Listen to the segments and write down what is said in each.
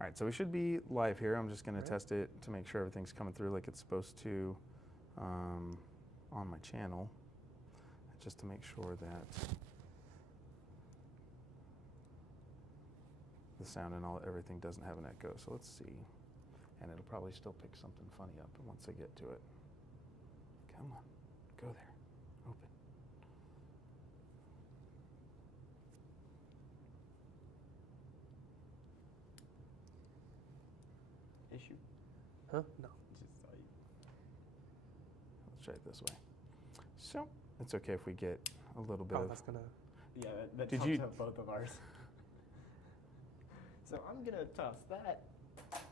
All right, so we should be live here. I'm just going to test it to make sure everything's coming through like it's supposed to on my channel, just to make sure that the sound and everything doesn't have an echo. So let's see. And it'll probably still pick something funny up once I get to it. Come on, go there, open. Issue? Huh? No. Just saw you. Let's try it this way. So it's okay if we get a little bit Oh, of. that's gonna. Yeah, that Did tops you- up both of ours. So I'm gonna toss that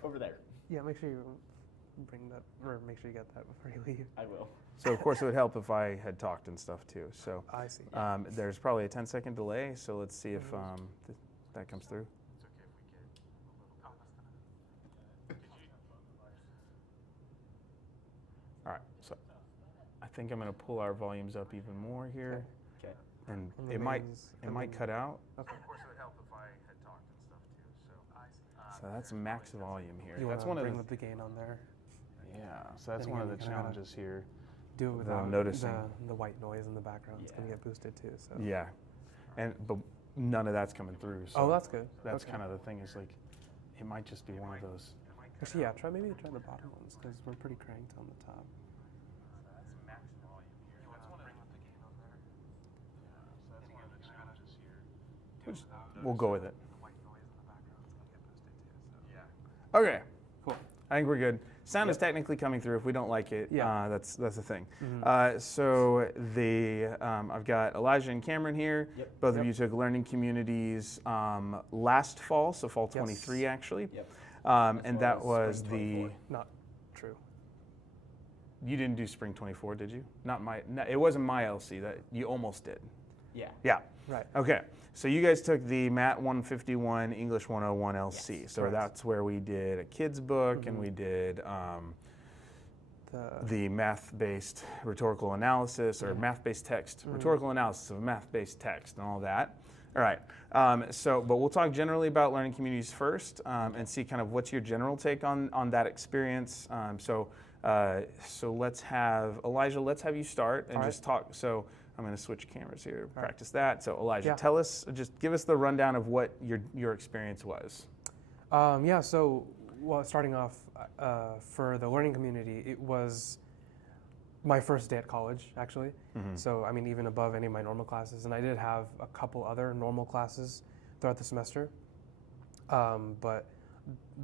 over there. Yeah, make sure you bring that, or make sure you get that before you leave. I will. So of course it would help if I had talked and stuff too. So I see. there's probably a 10-second delay. So let's see if that comes through. All right, so I think I'm going to pull our volumes up even more here, Okay. and And it might cut out. Okay. Of course, it would help if I had talked and stuff too. So that's max volume here. You That's want one to of bring the up the gain on there. yeah. So that's Then one of again, the you kinda challenges here. Do it that I'm without noticing. the white noise in the background. It's gonna Yeah. get boosted too. So. Yeah, but none of that's coming through. So Oh, that's good. that's Okay. kind of the thing. Is like it might just be one of those. Actually, yeah. Maybe try the bottom ones because we're pretty cranked on the top. We'll go with it. Okay, Cool. I think we're good. Sound is technically coming through. If we don't like it, Yeah. that's the thing. Mhm. So I've got Elijah and Cameron here. Yep. Both of you took Learning Communities last fall, so fall Yes. 23 actually. Yep. And well that as was spring the 24. Not true. you didn't do spring 24, did you? Not my. No, it wasn't my LC. That you almost did. Yeah. Yeah. Right. Okay, so you guys took the Math 151, English 101 LC. Yes, so correct. that's where we did a kid's book and Mhm. we did The the math-based rhetorical analysis or Mhm. math-based text, Mhm. rhetorical analysis of math-based text and all that. All right, but we'll talk generally about learning communities first and see kind of what's your general take on that experience. So let's have, Elijah, let's have you start and All right. just talk. So I'm going to switch cameras here, practice that. So Elijah, Yeah. tell us, just give us the rundown of what your experience was. Yeah, so starting off for the learning community, it was my first day at college, actually. So, I mean, even above any of my normal classes. And I did have a couple other normal classes throughout the semester. But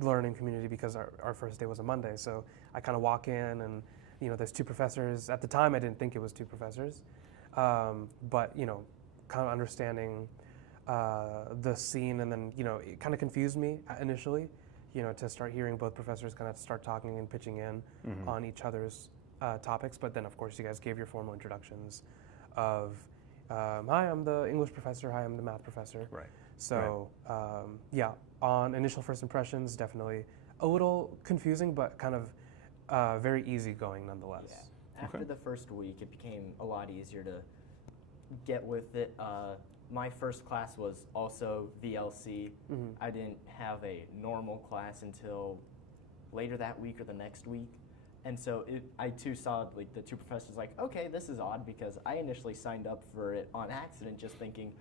learning community, because our first day was a Monday. So I kind of walk in and, there's two professors. At the time, I didn't think it was two professors. But, kind of understanding the scene, and then it kind of confused me initially, to start hearing both professors kind of start talking and pitching in on each other's topics. But then of course you guys gave your formal introductions of hi, I'm the English professor, hi, I'm the math professor. Right. So yeah, on initial first impressions, definitely a little confusing, but kind of very easygoing nonetheless. Yeah. After the first week, it became a lot easier to get with it. My first class was also VLC. I didn't have a normal class until later that week or the next week. And so I too saw like the two professors like, okay, this is odd, because I initially signed up for it on accident just thinking,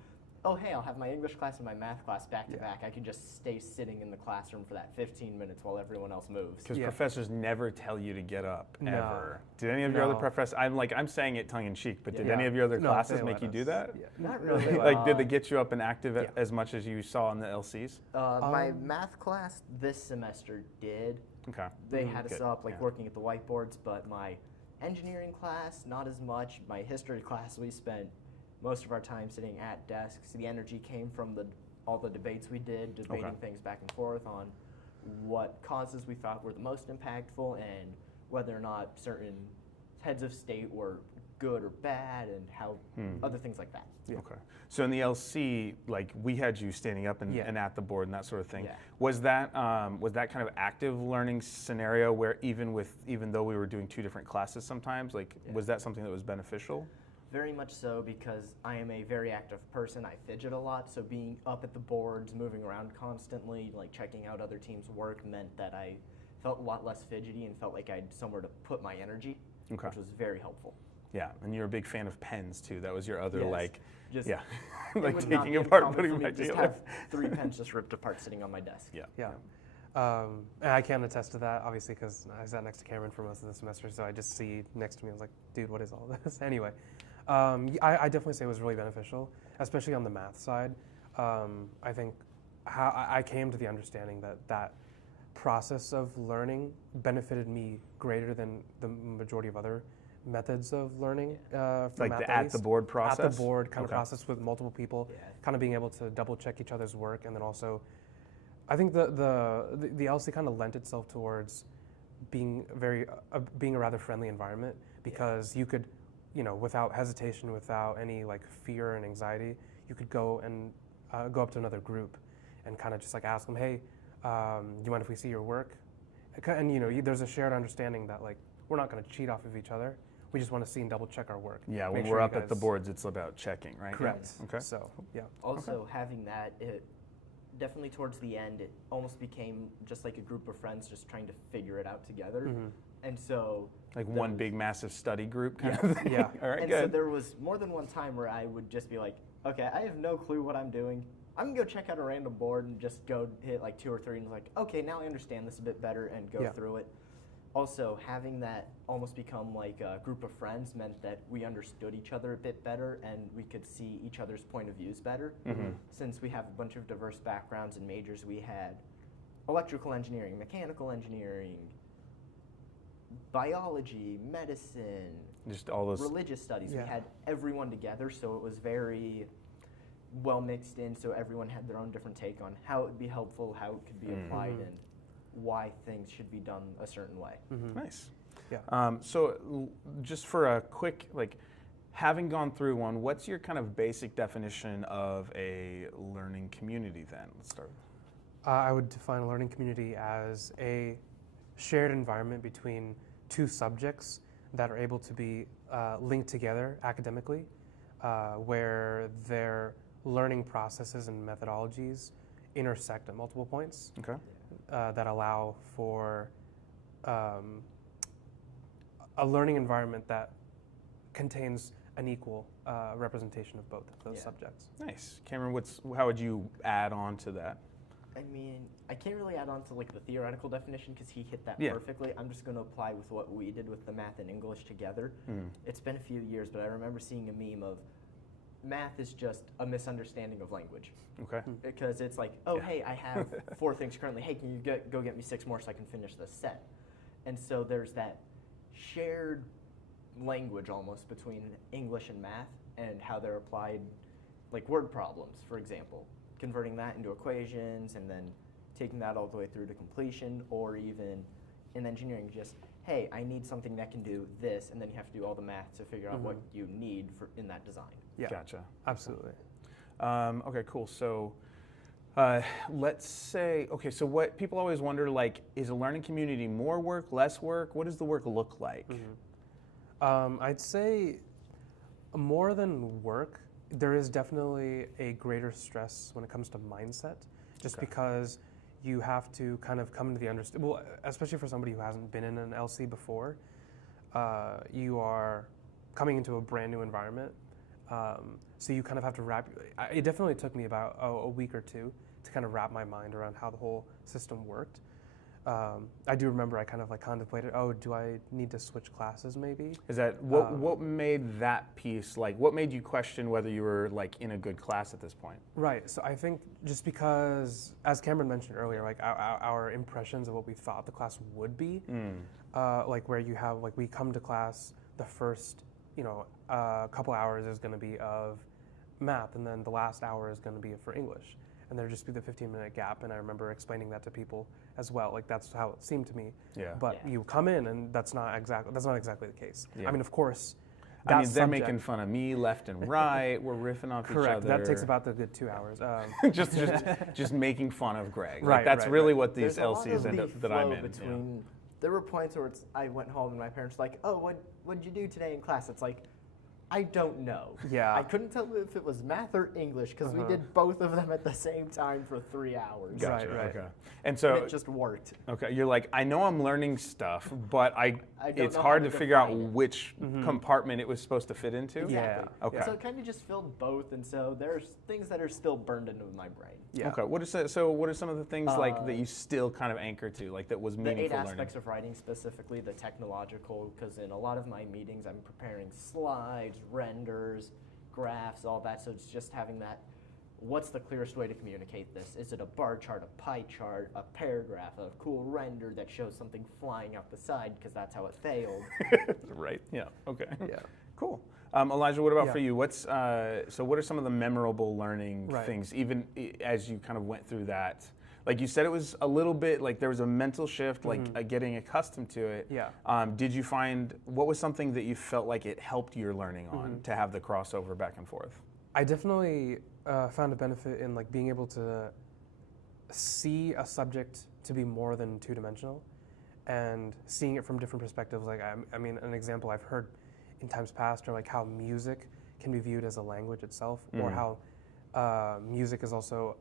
oh, hey, I'll have my English class and my math class back to back. I can just stay sitting in the classroom for that 15 minutes while everyone else moves. Because professors never tell you to get up, No. ever. Did any of your other No. professors, I'm saying it tongue-in-cheek, but did Yeah. any of your other No, classes they make let you do us. that? Yeah. Not really. Like, did they get you up and active Yeah. as much as you saw in the LCs? My math class this semester did. Okay. They had us Good. up like Yeah. working at the whiteboards, but my engineering class, not as much. My history class, we spent most of our time sitting at desks. The energy came from all the debates we did, debating things back and forth on what causes we thought were the most impactful and whether or not certain heads of state were good or bad, and how other things like that. Yeah. Okay. So in the LC, like, we had you standing up and at the board and that sort of thing. Yeah. Was that kind of active learning scenario where even though we were doing two different classes sometimes, like, was that something that was beneficial? Very much so, because I am a very active person. I fidget a lot, so being up at the boards, moving around constantly, like checking out other teams' work meant that I felt a lot less fidgety and felt like I had somewhere to put my energy, Okay. which was very helpful. Yeah, and you're a big fan of pens too. That was your other Yes. Just- yeah, It like would not taking be apart, uncommon putting for me back to just together. have 3 pens just ripped apart sitting on my desk. Yeah. Yeah. And I can attest to that, obviously, because I sat next to Cameron for most of the semester, so I just see next to me, I was like, dude, what is all this? Anyway, I definitely say it was really beneficial, especially on the math side. I think how I came to the understanding that process of learning benefited me greater than the majority of other methods of learning. For Like math the at at least. the board process. At the board kind of Okay. process with multiple people, Yeah. kind of being able to double check each other's work, and then also, I think the LC kind of lent itself towards being being a rather friendly environment, because you could, without hesitation, without any like fear and anxiety, you could go and go up to another group and kind of just like ask them, hey, do you mind if we see your work? And there's a shared understanding that like we're not going to cheat off of each other. We just want to see and double check our work. Yeah, Make when sure we're you up at the guys- boards, it's about checking, right? Correct. Okay. So yeah. Also, having that, it definitely towards the end, it almost became just like a group of friends just trying to figure it out together. Mm-hmm. And so Like there one was- big massive study group kind of thing. Yeah. All right, and so good. there was more than one time where I would just be like, okay, I have no clue what I'm doing. I'm gonna go check out a random board and just go hit like 2 or 3 and like, okay, now I understand this a bit better and go Yeah. through it. Also, having that almost become like a group of friends meant that we understood each other a bit better and we could see each other's point of views better. Since we have a bunch of diverse backgrounds and majors, we had electrical engineering, mechanical engineering, biology, medicine, Just all those. religious studies. Yeah. We had everyone together, so it was very well mixed in, so everyone had their own different take on how it would be helpful, how it could be applied, and why things should be done a certain way. Nice. Yeah. Just for a quick, like, having gone through one, what's your kind of basic definition of a learning community then? Let's start. I would define a learning community as a shared environment between two subjects that are able to be linked together academically, where their learning processes and methodologies intersect at multiple points Okay. that allow for a learning environment that contains an equal representation of both of those Yeah. subjects. Nice. Cameron, how would you add on to that? I mean, I can't really add on to like the theoretical definition because he hit that Yeah. perfectly. I'm just going to apply with what we did with the math and English together. It's been a few years, but I remember seeing a meme of math is just a misunderstanding of language. Okay. Because it's like, oh, Yeah. hey, I have 4 things currently. Hey, can you go get me 6 more so I can finish this set? And so there's that shared language almost between English and math and how they're applied, like word problems, for example. Converting that into equations and then taking that all the way through to completion, or even in engineering, just, hey, I need something that can do this, and then you have to do all the math to figure out what you need in that design. Yeah, Gotcha. absolutely. Okay, cool. So let's say, okay, so what people always wonder, like, is a learning community more work, less work? What does the work look like? I'd say more than work, there is definitely a greater stress when it comes to mindset, just Okay. because you have to kind of come to the understanding, well, especially for somebody who hasn't been in an LC before, you are coming into a brand new environment. So you kind of have to it definitely took me about a week or two to kind of wrap my mind around how the whole system worked. I do remember I kind of like contemplated, do I need to switch classes maybe? Is that what made that piece, like, what made you question whether you were like in a good class at this point? Right. So I think just because, as Cameron mentioned earlier, like our impressions of what we thought the class would be, like where you have like we come to class, the first couple hours is going to be of math, and then the last hour is going to be for English, and there'd just be the 15-minute gap. And I remember explaining that to people as well. Like that's how it seemed to me. Yeah. But Yeah. you come in, and that's not exactly the case. Yeah. I mean, of course. I mean, that they're subject- making fun of me left and right. We're riffing off each Correct. other. That takes about the good 2 hours. just making fun of Greg. Like, Right, that's right, really right. what these There's a lot LCs of end the up that I'm flow in. There were points where I went home and my parents were like, oh, what'd you do today in class? It's like, I don't know. Yeah. I couldn't tell if it was math or English because we did both of them at the same time for 3 hours. Gotcha. Right. Okay. And And so it just worked. okay, you're like, I know I'm learning stuff, but I don't it's know hard how to to figure out define it. which compartment it was supposed to fit into. Yeah. Okay. So it kind of just filled both, and so there's things that are still burned into my brain. Yeah. Okay. What are some of the things like that you still kind of anchor to, like that was The 8 meaningful learning? aspects of writing, specifically the technological, because in a lot of my meetings I'm preparing slides, renders, graphs, all that. So it's just having that. What's the clearest way to communicate this? Is it a bar chart, a pie chart, a paragraph, a cool render that shows something flying out the side because that's how it failed? Right. Yeah. Okay. Yeah. Cool. Elijah, what about Yeah. for you? What are some of the memorable learning Right. things, even as you kind of went through that? Like you said, it was a little bit like there was a mental shift, like getting accustomed to it. Yeah. Did you find, what was something that you felt like it helped your learning on to have the crossover back and forth? I definitely found a benefit in like being able to see a subject to be more than two-dimensional, and seeing it from different perspectives. Like I mean, an example I've heard in times past are like how music can be viewed as a language itself, or how music is also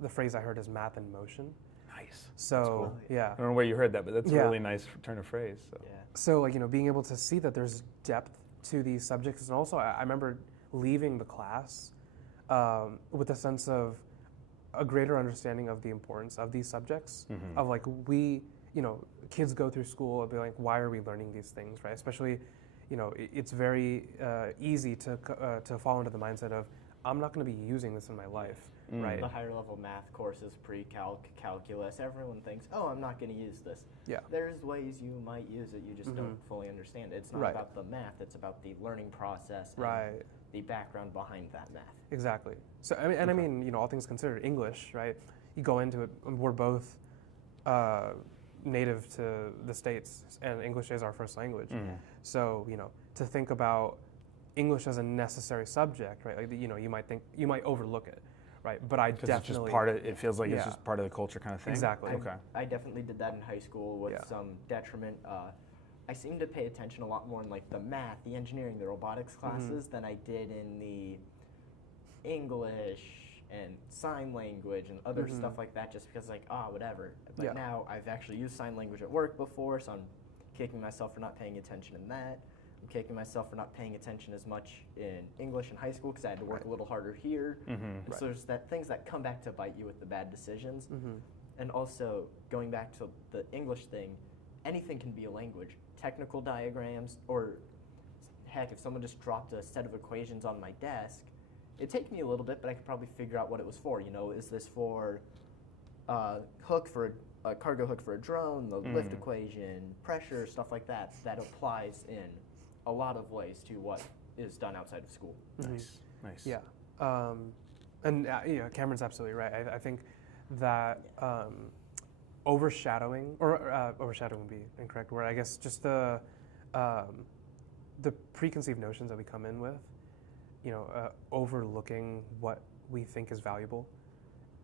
the phrase I heard is math in motion. Nice. So yeah. I don't know where you heard that, but that's a Yeah. really nice turn of phrase. So. Yeah. So like, you know, being able to see that there's depth to these subjects, and also I remember leaving the class with a sense of a greater understanding of the importance of these subjects. Of like kids go through school and be like, why are we learning these things, right? Especially, it's very easy to fall into the mindset of I'm not going to be using this in my life, right? The higher level math courses, pre-calc, calculus, everyone thinks, oh, I'm not going to use this. Yeah. There's ways you might use it, you just don't fully understand it. It's not Right. about the math, it's about the learning process and Right. the background behind that math. Exactly. So I mean, all things considered, English, right? You go into it, and we're both native to the States, and English is our first language. So to think about English as a necessary subject, right? Like you might overlook it, right? But I Because definitely it's just part of, it feels like it's Yeah. just part of the culture kind of thing. Exactly. Okay. I definitely did that in high school with Yeah. some detriment. I seemed to pay attention a lot more in like the math, the engineering, the robotics classes than I did in the English and sign language and other stuff like that, just because like, whatever. But Yeah. now I've actually used sign language at work before, so I'm kicking myself for not paying attention in that. I'm kicking myself for not paying attention as much in English in high school because I had to work a little harder here. And Right. so there's things that come back to bite you with the bad decisions. And also, going back to the English thing, anything can be a language. Technical diagrams, or heck, if someone just dropped a set of equations on my desk, it'd take me a little bit, but I could probably figure out what it was for. Is this for hook for a cargo hook for a drone, the lift equation, pressure, stuff like that? That applies in a lot of ways to what is done outside of school. Nice. Nice. Yeah, and Cameron's absolutely right. I think that overshadowing would be incorrect word. I guess just the preconceived notions that we come in with, overlooking what we think is valuable,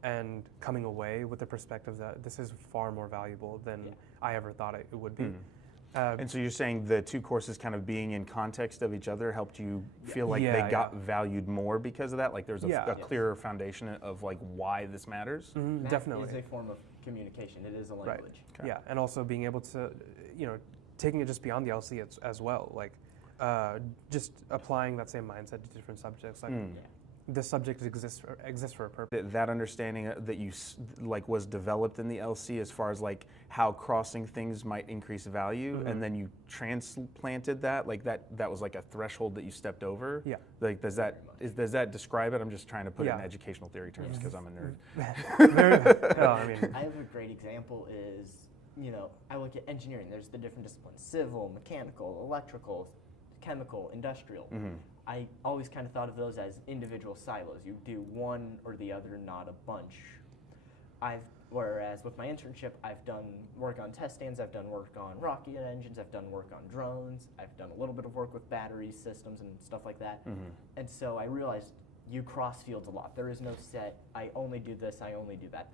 and coming away with the perspective that this is far more valuable than I ever thought it would be. And so you're saying the two courses kind of being in context of each other helped you feel like they got valued more because of that? Like there's a clearer foundation of like why this matters? Math Definitely. is a form of communication. It is a Right. language. Okay. Yeah, and also being able to, taking it just beyond the LC as well, like just applying that same mindset to different subjects. Like this subject exists for a purpose. That understanding that you like was developed in the LC as far as like how crossing things might increase value, and then you transplanted that, like that was like a threshold that you stepped over. Yeah. Like does that describe it? I'm just trying to put it in Yeah. educational theory terms because I'm a nerd. I mean, I have a great example is, I look at engineering. There's the different disciplines: civil, mechanical, electrical, chemical, industrial. I always kind of thought of those as individual silos. You do one or the other, not a bunch. Whereas with my internship, I've done work on test stands, I've done work on rocket engines, I've done work on drones, I've done a little bit of work with battery systems and stuff like that. And so I realized you cross fields a lot. There is no set, I only do this, I only do that.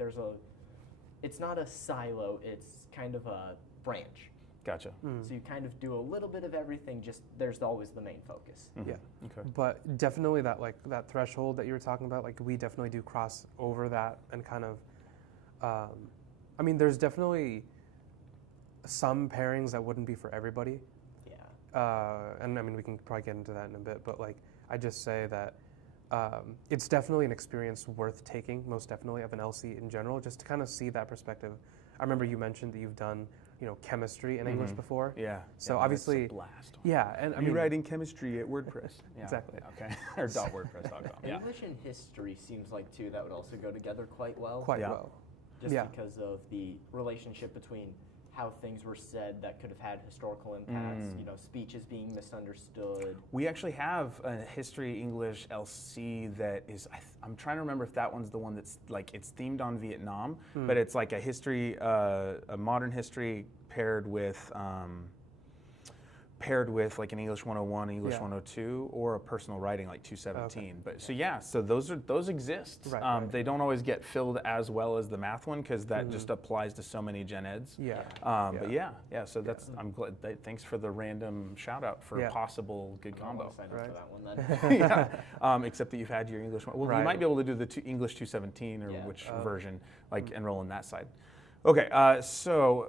It's not a silo, it's kind of a branch. Gotcha. So you kind of do a little bit of everything, just there's always the main focus. Yeah. Okay. But definitely that like that threshold that you were talking about, like we definitely do cross over that and kind of, I mean, there's definitely some pairings that wouldn't be for everybody. Yeah. And I mean, we can probably get into that in a bit, but like I just say that it's definitely an experience worth taking, most definitely, of an LC in general, just to kind of see that perspective. I remember you mentioned that you've done, chemistry in English before. Yeah. So Yeah, obviously, that's a blast. yeah, and I You mean, writing chemistry at WordPress. Yeah. Exactly. Okay. Or .wordpress.com. Yeah. English and history seems like too that would also go together quite well. quite Yeah. well. Just Yeah. because of the relationship between how things were said that could have had historical impacts, speeches being misunderstood. We actually have a history English LC that is, I'm trying to remember if that one's the one that's like, it's themed on Vietnam, but it's like a history, a modern history paired with like an English 101, English Yeah. 102, or a personal writing like 217. Okay. But so yeah, so those exist. Right, right. They don't always get filled as well as the math one because that just applies to so many gen eds. Yeah. But yeah. So that's I'm glad. Thanks for the random shout out for Yeah. possible good I'm combo. excited Right. for that one then. Yeah. Except that you've had your English one. Well, you Right. might be able to do the English 217 or Yeah. which Oh. version, like enroll in that side. Okay. So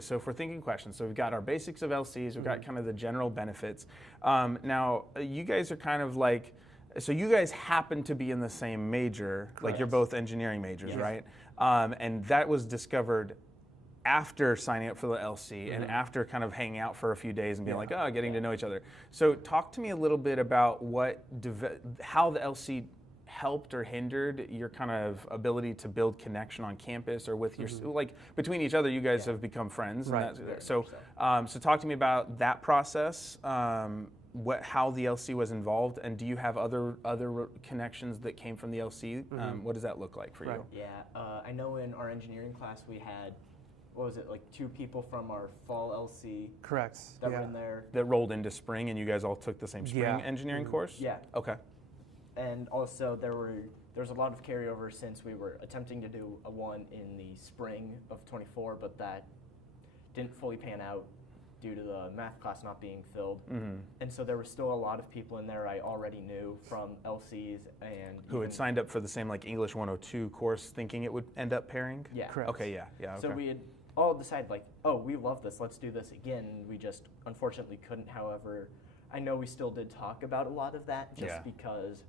so if we're thinking questions, so we've got our basics of LCs, we've got kind of the general benefits. Now, you guys are kind of like, so you guys happen to be in the same major, like you're both engineering majors, Yes. right? And that was discovered after signing up for the LC and after kind of hanging out for a few days and being like, getting to know each other. So talk to me a little bit about how the LC helped or hindered your kind of ability to build connection on campus or with your like between each other. You guys have become friends, and Right. that's, so talk to me about that process. How the LC was involved, and do you have other connections that came from the LC? What does that look like for Right. you? Yeah, I know in our engineering class we had, what was it, like 2 people from our fall LC Correct. that yeah. were in there. That rolled into spring, and you guys all took the same spring Yeah. engineering course. Yeah. Okay. And also there was a lot of carryover since we were attempting to do a one in the spring of 24, but that didn't fully pan out due to the math class not being filled. And so there were still a lot of people in there I already knew from LCs and Who had signed up for the same like English 102 course, thinking it would end up pairing. Yeah. Correct. Okay. Yeah. Okay. So we had all decided like, oh, we love this, let's do this again. We just unfortunately couldn't. However, I know we still did talk about a lot of that just Yeah. because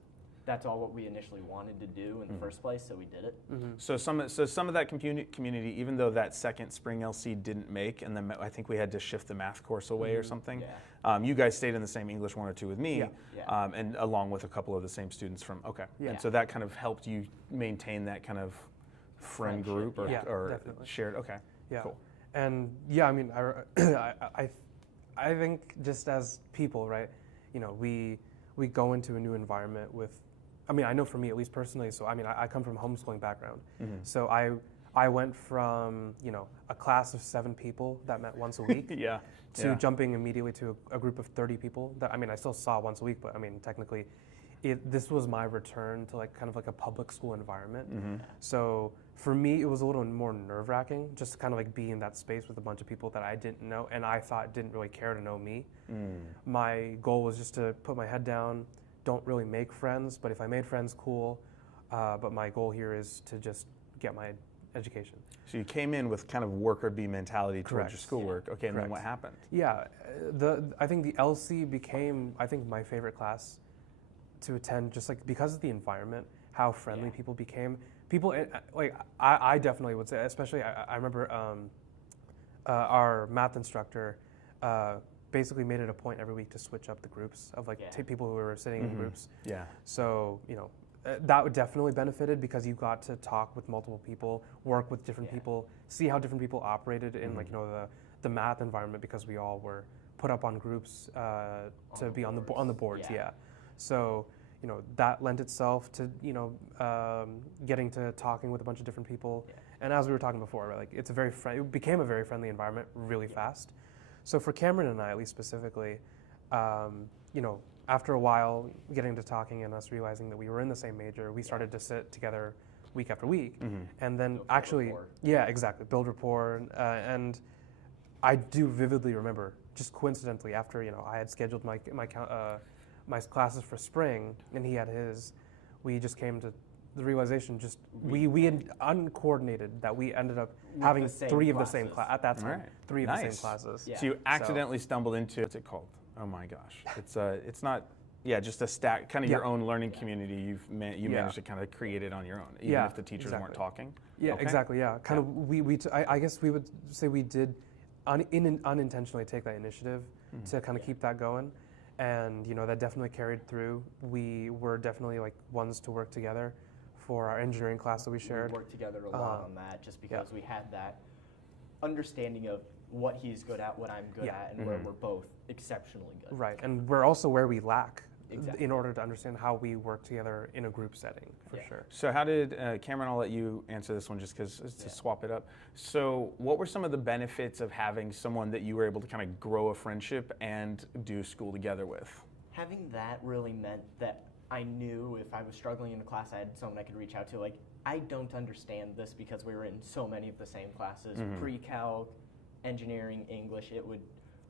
that's all what we initially wanted to do in the first place, so we did it. So some of that community, even though that second spring LC didn't make, and then I think we had to shift the math course away or something. Yeah. You guys stayed in the same English 102 with me, Yeah. and along with a couple of the same students from. Okay. Yeah. And so that kind of helped you maintain that kind of friend Friendship, group or, yeah. or Definitely. shared. Okay. Yeah. Cool. And yeah, I mean, I think just as people, right? We go into a new environment with. I mean, I know for me, at least personally. So I mean, I come from a homeschooling background. So I went from a class of 7 people that met once a week. Yeah. To jumping immediately to a group of 30 people that, I mean, I still saw once a week, but I mean, technically, this was my return to like kind of like a public school environment. So for me, it was a little more nerve-wracking just to kind of like be in that space with a bunch of people that I didn't know and I thought didn't really care to know me. My goal was just to put my head down, don't really make friends, but if I made friends, cool. But my goal here is to just get my education. So you came in with kind of worker bee mentality towards Correct. your schoolwork. Okay. And then Correct. what happened? Yeah, I think the LC became, I think, my favorite class to attend just like because of the environment, how friendly people became. People, like, I definitely would say, especially, I remember our math instructor basically made it a point every week to switch up the groups of like people who were sitting in groups. Yeah. So, that would definitely benefited because you got to talk with multiple people, work with different people, see how different people operated in like, the math environment because we all were put up on groups to be on the boards. Yeah. So, that lent itself to, getting to talking with a bunch of different people. Yeah. And as we were talking before, right, like it became a very friendly environment really fast. So for Cameron and I, at least specifically, after a while getting to talking and us realizing that we were in the same major, we started to sit together week after week. And then Build actually, rapport. yeah, exactly, build rapport. And I do vividly remember, just coincidentally, after I had scheduled my classes for spring, and he had his, we just came to the realization. Just we had uncoordinated that we ended up having the same three of the same classes. at that time. Right. Three of the Nice. same classes. Yeah. So you accidentally stumbled into, what's it called? Oh my gosh. It's not, just a stack, kind of your own learning community. You managed to kind of create it on your own, even if the teachers weren't talking. Yeah, Okay. exactly. Yeah, kind of. I guess we would say we did unintentionally take that initiative to kind of keep that going, and that definitely carried through. We were definitely like ones to work together for our engineering class that we shared. We worked together a lot on that, just because we had that understanding of what he's good at, what I'm good at, and where we're both exceptionally good. Right, and we're also where we lack Exactly. in order to understand how we work together in a group setting, for sure. So how did, Cameron, I'll let you answer this one just because to swap it up. So what were some of the benefits of having someone that you were able to kind of grow a friendship and do school together with? Having that really meant that I knew if I was struggling in a class, I had someone I could reach out to. Like, I don't understand this because we were in so many of the same classes, pre-calc, engineering, English.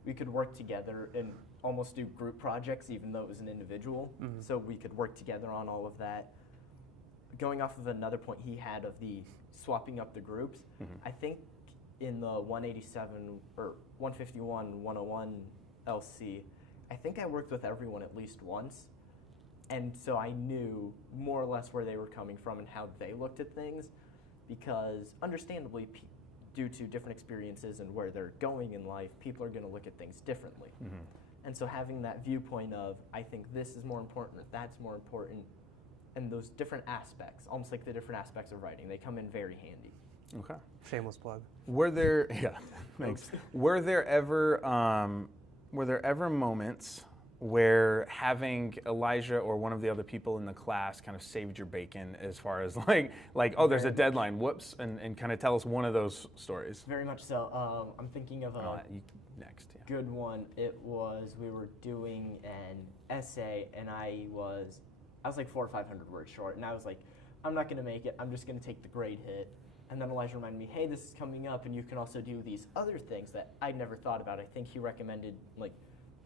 We could work together and almost do group projects, even though it was an individual. So we could work together on all of that. Going off of another point he had of the swapping up the groups, I think in the 187 or 151, 101 LC, I think I worked with everyone at least once. And so I knew more or less where they were coming from and how they looked at things, because understandably, due to different experiences and where they're going in life, people are going to look at things differently. And so having that viewpoint of, I think this is more important or that's more important, and those different aspects, almost like the different aspects of writing, they come in very handy. Okay. Shameless plug. Were there, thanks. Were there ever moments where having Elijah or one of the other people in the class kind of saved your bacon, as far as like oh, there's a deadline, whoops, and kind of tell us one of those stories? Very much so. I'm thinking of a Next. good one. It was, we were doing an essay, and I was like 400 or 500 words short, and I was like, I'm not going to make it. I'm just going to take the grade hit. And then Elijah reminded me, hey, this is coming up, and you can also do these other things that I'd never thought about. I think he recommended like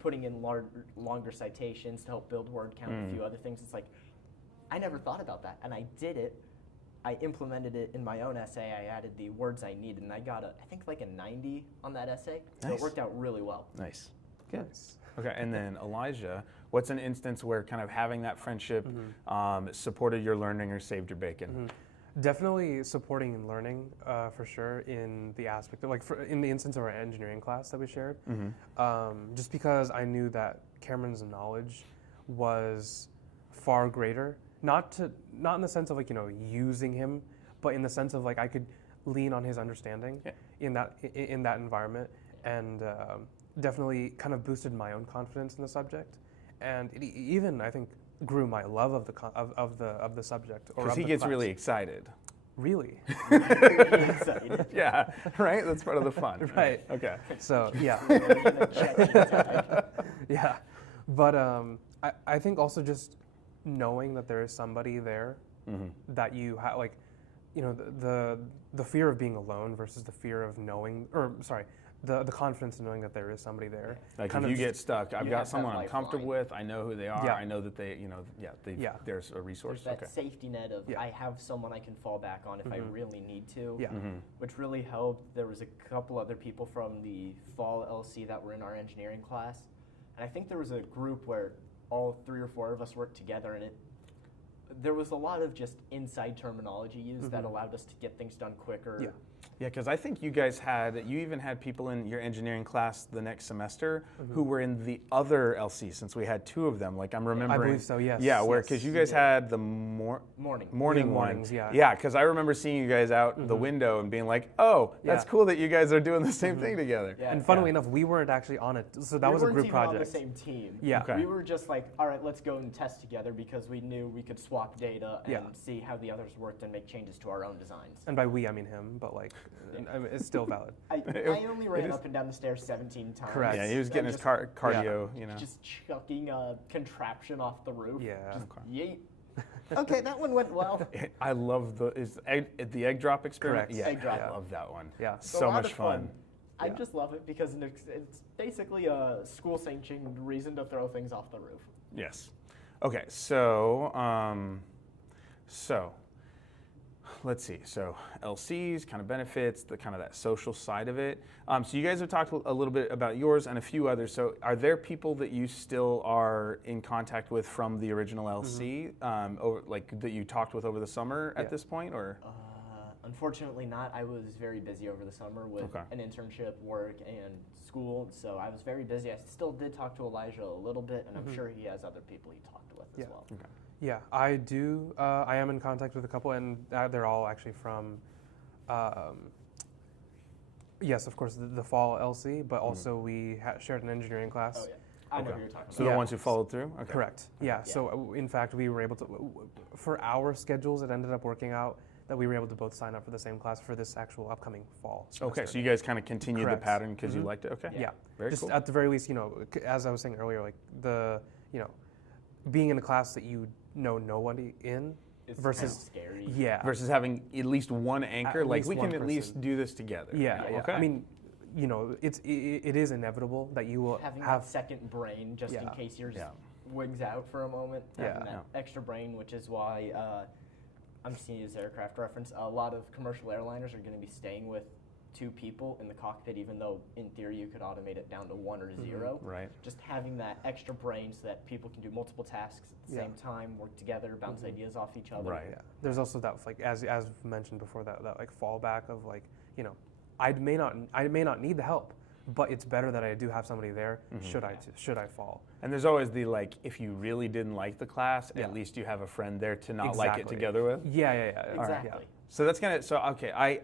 putting in longer citations to help build word count and a few other things. It's like, I never thought about that, and I did it. I implemented it in my own essay. I added the words I needed, and I got I think like a 90 on that essay. So it worked out really well. Nice. Good. Okay, and then Elijah, what's an instance where kind of having that friendship supported your learning or saved your bacon? Definitely supporting and learning, for sure, in the aspect of, in the instance of our engineering class that we shared. Just because I knew that Cameron's knowledge was far greater, not in the sense of using him, but in the sense of I could lean on his understanding in that environment, and definitely kind of boosted my own confidence in the subject, and it even, I think, grew my love of the subject. Because he gets really excited. Really? Excited. Yeah, right? That's part of the fun. Right. Okay. So, yeah. Yeah. But I think also just knowing that there is somebody there that you have, the fear of being alone versus the fear of the confidence in knowing that there is somebody there. Like if you get stuck, I've got someone I'm comfortable lifeline. with. I know who they are. Yeah. I know that there's a resource. There's that safety net of I have someone I can fall back on if I really need to. Yeah. Which really helped. There was a couple other people from the fall LC that were in our engineering class, and I think there was a group where all 3 or 4 of us worked together, and there was a lot of just inside terminology used that allowed us to get things done quicker. Yeah. Yeah, because I think you even had people in your engineering class the next semester who were in the other LC, since we had 2 of them. Like I'm remembering. I believe so, yes. Yeah, because you guys had the morning one. Mornings, yeah. Yeah, because I remember seeing you guys out the window and being like, oh, that's cool that you guys are doing the same thing together. Yeah. And funnily enough, we weren't actually on it, so that was a group We project. weren't even on the same team. Yeah. Okay. We were just like, all right, let's go and test together, because we knew we could swap data and see how the others worked and make changes to our own designs. And by we, I mean him, but it's still valid. I only ran up and down the stairs 17 times. Correct. Yeah, he was getting his cardio, you know. Just chucking a contraption off the roof. Yeah. Just yeet. Okay, that one went well. I love the egg drop experiment. Correct. Yeah, Egg drop. I love that one. Yeah. So a lot much of fun. I just love it because it's basically a school-sanctioned reason to throw things off the roof. Yes. Okay, so let's see. So LCs, kind of benefits, the kind of that social side of it. So you guys have talked a little bit about yours and a few others. So are there people that you still are in contact with from the original LC, like that you talked with over the summer at this point, or? Unfortunately not. I was very busy over the summer with an internship, work, and school, so I was very busy. I still did talk to Elijah a little bit, and I'm sure he has other people he talked with as well. Okay. Yeah, I do. I am in contact with a couple, and they're all actually from, yes, of course, the fall LC, but also we shared an engineering class. Oh, yeah. I know who you're talking about. So the ones who followed through? Okay. Correct. Yeah, so in fact, we were able to, for our schedules, it ended up working out that we were able to both sign up for the same class for this actual upcoming fall semester. Okay, so you guys kind of continued the pattern because you liked it? Okay. Yeah. Very Just cool. at the very least, as I was saying earlier, like being in a class that you know nobody in It's versus kind of scary. Yeah. Versus having at least one anchor, like least we one can at least person. do this together. Yeah. Okay. I mean, it is inevitable that you will Having have that second brain just in case yours wigs out for a moment. Yeah. Having that extra brain, which is why I'm just going to use aircraft reference. A lot of commercial airliners are going to be staying with 2 people in the cockpit, even though in theory you could automate it down to 1 or 0. Right. Just having that extra brain so that people can do multiple tasks at the same time, work together, bounce ideas off each other. Right. Yeah. There's also that, like as mentioned before, that like fallback of like, I may not need the help, but it's better that I do have somebody there. Should I fall? And there's always the like, if you really didn't like the class, at least you have a friend there to not like it together with. Yeah. Exactly. Yeah. So that's okay.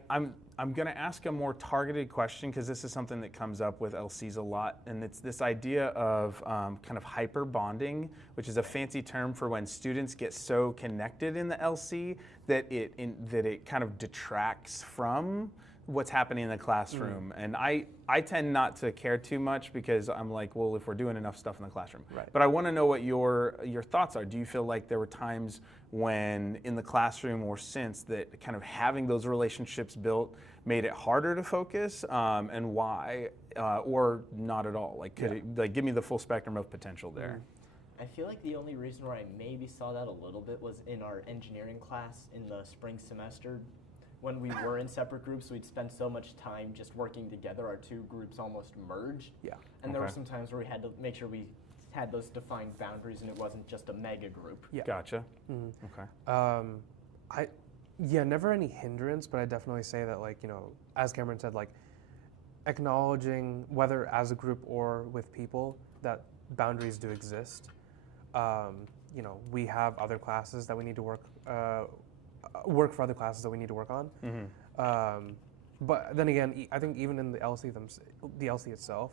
I'm gonna ask a more targeted question because this is something that comes up with LCs a lot, and it's this idea of kind of hyper bonding, which is a fancy term for when students get so connected in the LC that it kind of detracts from what's happening in the classroom. And I tend not to care too much because I'm like, well, if we're doing enough stuff in the classroom. Right. But I want to know what your thoughts are. Do you feel like there were times when in the classroom or since that kind of having those relationships built made it harder to focus, and why, or not at all? Like, give me the full spectrum of potential there. I feel like the only reason where I maybe saw that a little bit was in our engineering class in the spring semester. When we were in separate groups, we'd spend so much time just working together. Our 2 groups almost merged. Yeah. And there were some times where we had to make sure we had those defined boundaries and it wasn't just a mega group. Yeah. Gotcha. Okay. Never any hindrance, but I definitely say that, like, as Cameron said, like, acknowledging whether as a group or with people that boundaries do exist. We have other classes that we need to work for other classes that we need to work on. But then again, I think even in the LC itself,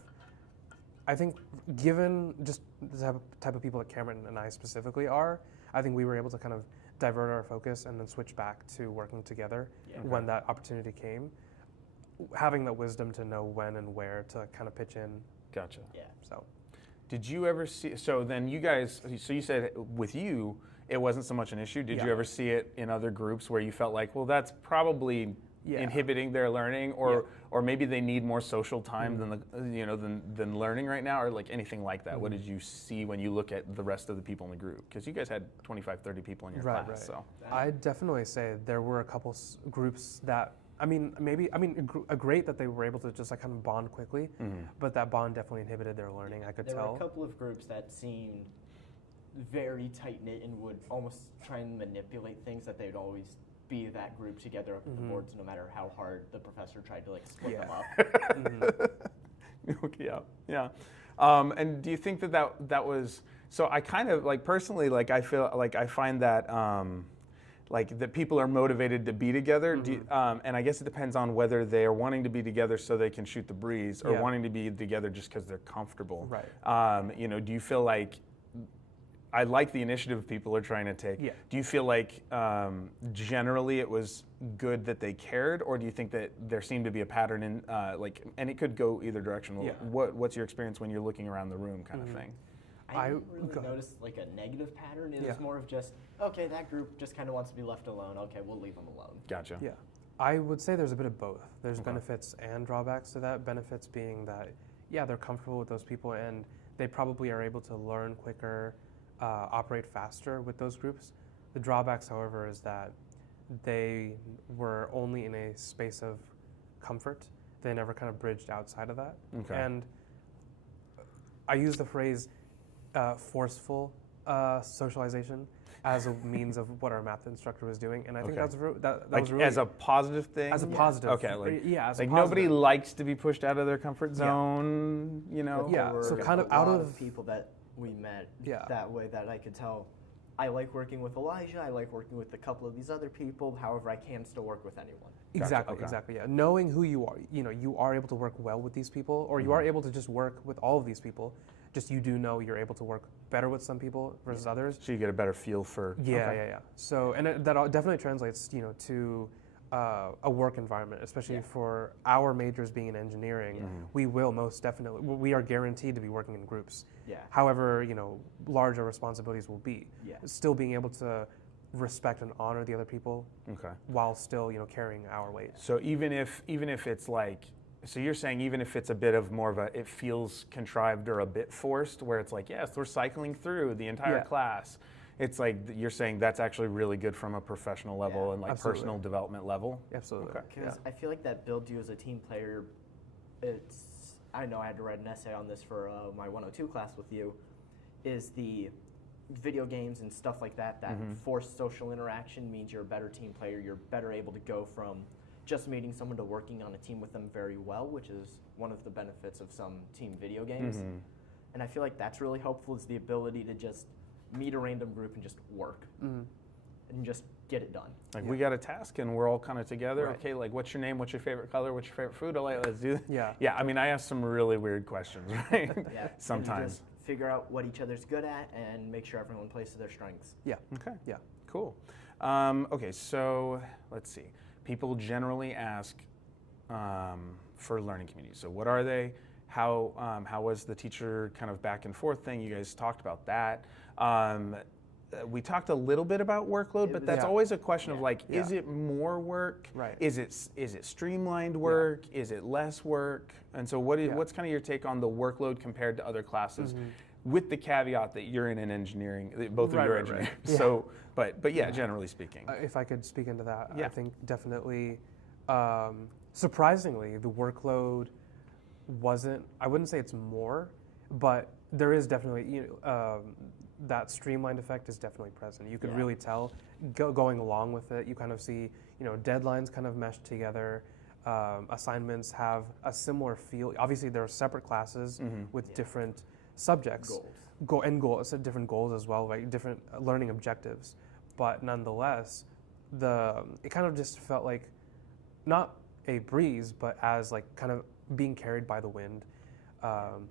I think given just the type of people that Cameron and I specifically are, I think we were able to kind of divert our focus and then switch back to working together when that opportunity came. Having that wisdom to know when and where to kind of pitch in. Gotcha. Yeah. So, did you ever see? So then you guys. So you said with you, it wasn't so much an issue. Did you ever see it in other groups where you felt like, well, that's probably inhibiting their learning, or maybe they need more social time than learning right now, or like anything like that? What did you see when you look at the rest of the people in the group? Because you guys had 25, 30 people in your class. Right. So I'd definitely say there were a couple groups that, great that they were able to just like kind of bond quickly, but that bond definitely inhibited their learning. I could tell. There were a couple of groups that seemed very tight-knit and would almost try and manipulate things, that they'd always be that group together up at the boards no matter how hard the professor tried to like split them up. Yeah. And do you think that was, so I kind of like personally, like I feel like I find that like that people are motivated to be together, and I guess it depends on whether they are wanting to be together so they can shoot the breeze or wanting to be together just because they're comfortable. Right. Do you feel like, I like the initiative people are trying to take. Yeah. Do you feel like generally it was good that they cared, or do you think that there seemed to be a pattern in and it could go either direction? Yeah. What's your experience when you're looking around the room, kind of thing? I didn't really notice like a negative pattern. It was more of just, okay, that group just kind of wants to be left alone. Okay, we'll leave them alone. Gotcha. Yeah. I would say there's a bit of both. There's Okay. benefits and drawbacks to that. Benefits being that, yeah, they're comfortable with those people and they probably are able to learn quicker, operate faster with those groups. The drawbacks, however, is that they were only in a space of comfort. They never kind of bridged outside of that. Okay. And I use the phrase forceful socialization as a means of what our math instructor was doing, and I think Okay. that Like was really as a positive thing? as a positive. Okay, like, yeah, as like a nobody positive. likes to be pushed out of their comfort zone, you know? But Yeah, there were so kind of a out lot of- people that we met Yeah. that way that I could tell. I like working with Elijah. I like working with a couple of these other people. However, I can still work with anyone. Exactly, okay. exactly. Yeah, knowing who you are, you are able to work well with these people, or you are able to just work with all of these people. Just you do know you're able to work better with some people versus others. So you get a better feel for. Yeah, okay. yeah. So, and that definitely translates, to a work environment, especially Yeah. for our majors being in engineering. We will most definitely, we are guaranteed to be working in groups. Yeah. However, larger responsibilities will be. Yeah. Still being able to respect and honor the other people Okay. while still, carrying our weight. So even if it's like, so you're saying even if it's a bit of more of a, it feels contrived or a bit forced, where it's like, yes, we're cycling through the entire Yeah. class. It's like you're saying that's actually really good from a professional level Yeah, and like absolutely. personal development level. Absolutely. Okay. Because I feel like that builds you as a team player. I know I had to write an essay on this for my 102 class with you, is the video games and stuff like that, forced social interaction means you're a better team player. You're better able to go from just meeting someone to working on a team with them very well, which is one of the benefits of some team video games. And I feel like that's really helpful, is the ability to just meet a random group and just work and just get it done. Like we got a task and we're all kind of together. Right. Okay, like what's your name? What's your favorite color? What's your favorite food? All right, let's do that. Yeah. Yeah, I mean, I ask some really weird questions, right? Yeah. And Sometimes. you just figure out what each other's good at and make sure everyone plays to their strengths. Yeah. Okay. Yeah. Cool. Okay, so let's see. People generally ask for learning communities. So what are they? How was the teacher kind of back and forth thing? You guys talked about that. We talked a little bit about workload, but that's Yeah. always a question of like, Yeah. is it more work? Right. Is it streamlined work? Is it less work? And so what's kind of your take on the workload compared to other classes? With the caveat that you're in an engineering, that both of Right, you are right, right. engineers. Yeah. So, but yeah, generally speaking. If I could speak into that, Yeah. I think definitely, surprisingly, the workload wasn't, I wouldn't say it's more, but there is definitely, that streamlined effect is definitely present. You could Yeah. really tell going along with it. You kind of see, deadlines kind of meshed together. Assignments have a similar feel. Obviously, there are separate classes with different subjects. Goals. So different goals as well, right? Different learning objectives. But nonetheless, it kind of just felt like not a breeze, but as like kind of being carried by the wind,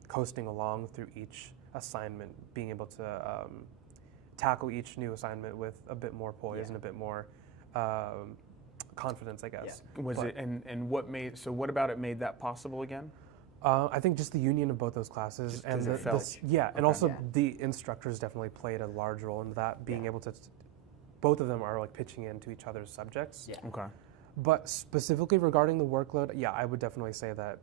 coasting along through each assignment, being able to tackle each new assignment with a bit more poise and a bit more confidence, I guess. What about it made that possible again? I think just the union of both those classes Just and 'cause it felt- and also Yeah. the instructors definitely played a large role in that, being able to, both of them are like pitching into each other's subjects. Yeah. Okay. But specifically regarding the workload, yeah, I would definitely say that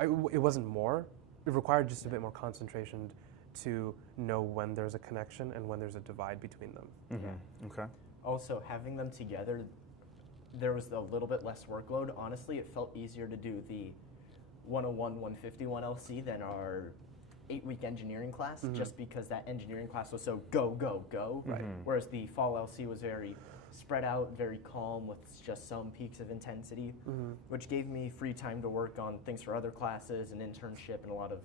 it wasn't more. It required just a bit more concentration to know when there's a connection and when there's a divide between them. Mm-hmm. Okay. Also, having them together, there was a little bit less workload. Honestly, it felt easier to do the 101, 151 LC than our 8-week engineering class, just because that engineering class was so go, go, go. Right. Whereas the fall LC was very spread out, very calm with just some peaks of intensity, which gave me free time to work on things for other classes, an internship, and a lot of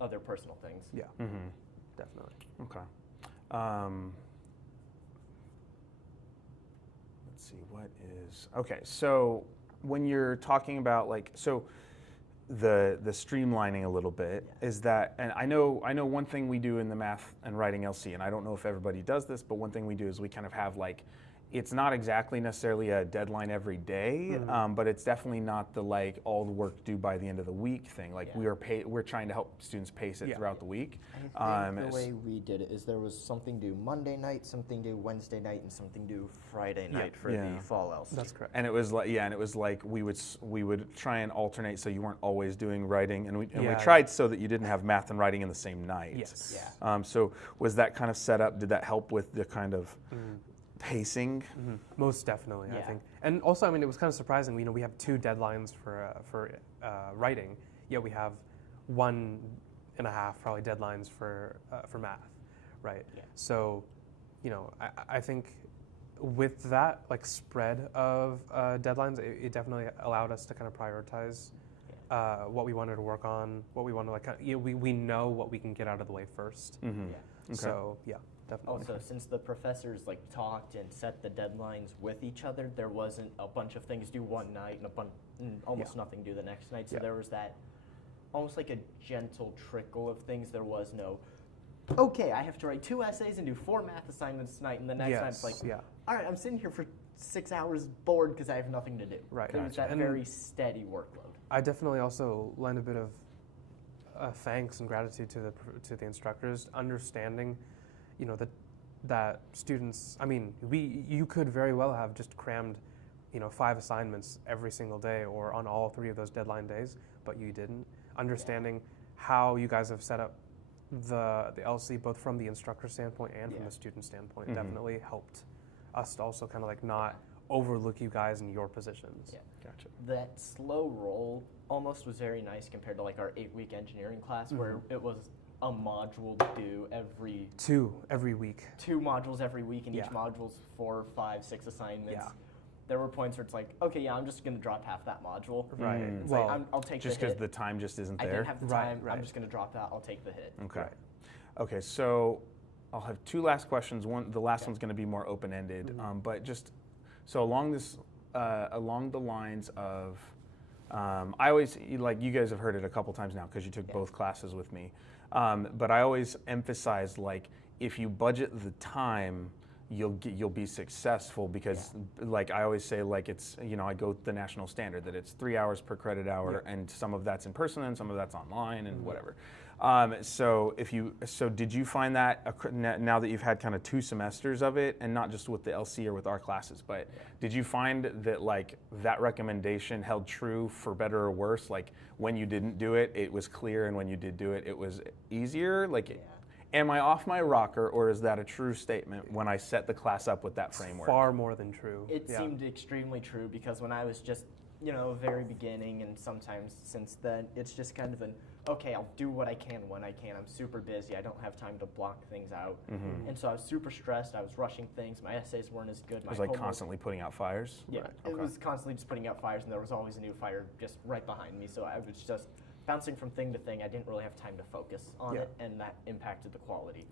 other personal things. Yeah, definitely. Okay. Let's see, okay, so when you're talking about the streamlining a little bit, is that, and I know one thing we do in the math and writing LC, and I don't know if everybody does this, but one thing we do is we kind of have like it's not exactly necessarily a deadline every day, but it's definitely not the like all the work due by the end of the week thing. Like we're trying to help students pace it throughout the week. I think the way we did it is there was something due Monday night, something due Wednesday night, and something due Friday night for the fall LC. That's correct. And it was like we would try and alternate so you weren't always doing writing, and we tried so that you didn't have math and writing in the same night. Yes. Yeah. So was that kind of set up? Did that help with the kind of pacing? Most definitely, I think. And also, I mean, it was kind of surprising. You know, we have 2 deadlines for writing, yet we have 1.5 probably deadlines for math, right? Yeah. So, you know, I think with that like spread of deadlines, it definitely allowed us to kind of prioritize what we wanted to work on, what we want to like. We know what we can get out of the way first. Yeah. Okay. So yeah. Definitely. Also, since the professors like talked and set the deadlines with each other, there wasn't a bunch of things due one night and almost nothing due the next night. So there was that almost like a gentle trickle of things. There was no, okay, I have to write 2 essays and do 4 math assignments tonight, and the next night it's like, all right, I'm sitting here for 6 hours bored because I have nothing to do. Right. It was that very steady workload. I definitely also lend a bit of thanks and gratitude to the instructors, understanding, you know, that students, I mean, you could very well have just crammed, you know, 5 assignments every single day or on all 3 of those deadline days, but you didn't. Understanding how you guys have set up the LC, both from the instructor standpoint and from the student standpoint, definitely helped us to also kind of like not overlook you guys in your positions. Yeah. Gotcha. That slow roll almost was very nice compared to like our 8-week engineering class where it was a module due every 2 every week. 2 modules every week, and each module's 4, 5, 6 assignments. Yeah. There were points where it's like, okay, I'm just going to drop half that module. Right. It's Well, like, I'll take Just the because hit. the time just isn't I there. didn't have the time. Right. I'm just going to drop that. I'll take the hit. Okay. Right. Okay, so I'll have 2 last questions. The last one's going to be more open-ended, but just so along the lines of, I always like you guys have heard it a couple times now because you took both classes with me, but I always emphasize like if you budget the time, you'll be successful because like I always say like it's, you know, I go the national standard that it's 3 hours per credit hour and some of that's in person and some of that's online and whatever. So did you find that now that you've had kind of 2 semesters of it, and not just with the LC or with our classes, but did you find that like that recommendation held true for better or worse? Like when you didn't do it, it was clear, and when you did do it, it was easier? Like, am I off my rocker, or is that a true statement when I set the class up with that framework? Far more than true. It seemed extremely true because when I was just, you know, very beginning, and sometimes since then, it's just kind of an, okay, I'll do what I can when I can. I'm super busy. I don't have time to block things out. And so I was super stressed. I was rushing things. My essays weren't as good. It was like constantly putting out fires? Yeah, it was constantly just putting out fires, and there was always a new fire just right behind me. So I was just bouncing from thing to thing. I didn't really have time to focus on it, and that impacted the quality.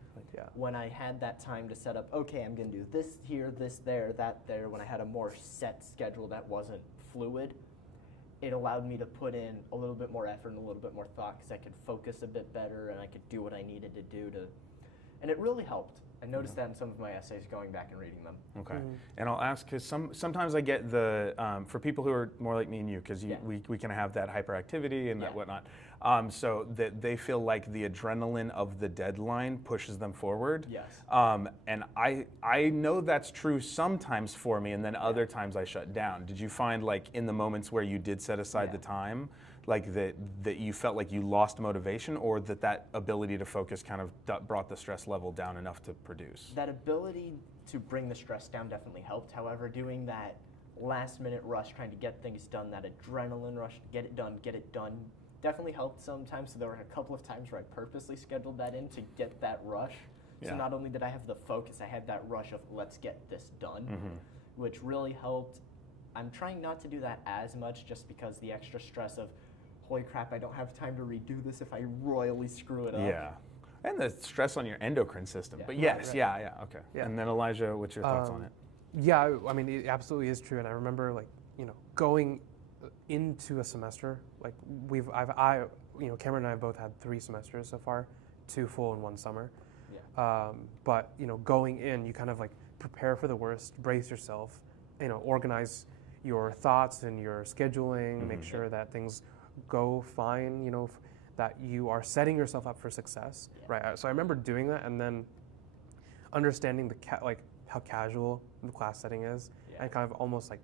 When I had that time to set up, okay, I'm going to do this here, this there, that there, when I had a more set schedule that wasn't fluid, it allowed me to put in a little bit more effort and a little bit more thought because I could focus a bit better and I could do what I needed to do and it really helped. I noticed that in some of my essays going back and reading them. Okay. And I'll ask, because sometimes I get for people who are more like me and you, because we can have that hyperactivity and that whatnot, so that they feel like the adrenaline of the deadline pushes them forward. Yes. And I know that's true sometimes for me, and then other times I shut down. Did you find like in the moments where you did set aside the time, like that you felt like you lost motivation, or that ability to focus kind of brought the stress level down enough to produce? That ability to bring the stress down definitely helped. However, doing that last minute rush, trying to get things done, that adrenaline rush to get it done, definitely helped sometimes. So there were a couple of times where I purposely scheduled that in to get that rush. So not only did I have the focus, I had that rush of let's get this done, which really helped. I'm trying not to do that as much just because the extra stress of, holy crap, I don't have time to redo this if I royally screw it up. Yeah. And the stress on your endocrine system. But yes, okay. Yeah. And then Elijah, what's your thoughts on it? Yeah, I mean, it absolutely is true. And I remember going into a semester, like Cameron and I both had 3 semesters so far, 2 full and 1 summer. Yeah. But going in, you kind of like prepare for the worst, brace yourself, organize your thoughts and your scheduling, make sure that things go fine, that you are setting yourself up for success, right? So I remember doing that, and then understanding how casual the class setting is, and kind of almost like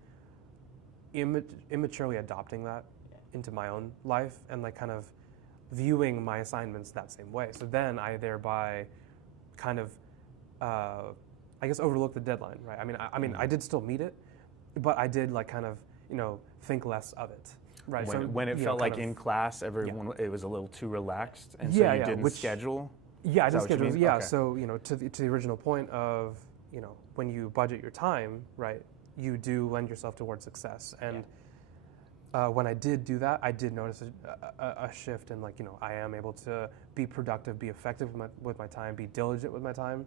immaturely adopting that into my own life, and like kind of viewing my assignments that same way. So then I thereby kind of, I guess, overlooked the deadline, right? I mean, I did still meet it, but I did like kind of, think less of it, right? When it felt like in class, everyone it was a little too relaxed, and so you didn't schedule. Yeah, I didn't Is that what you schedule. mean? Yeah, Okay. so to the original point of when you budget your time, right, you do lend yourself towards success. And when I did do that, I did notice a shift in like I am able to be productive, be effective with my time, be diligent with my time.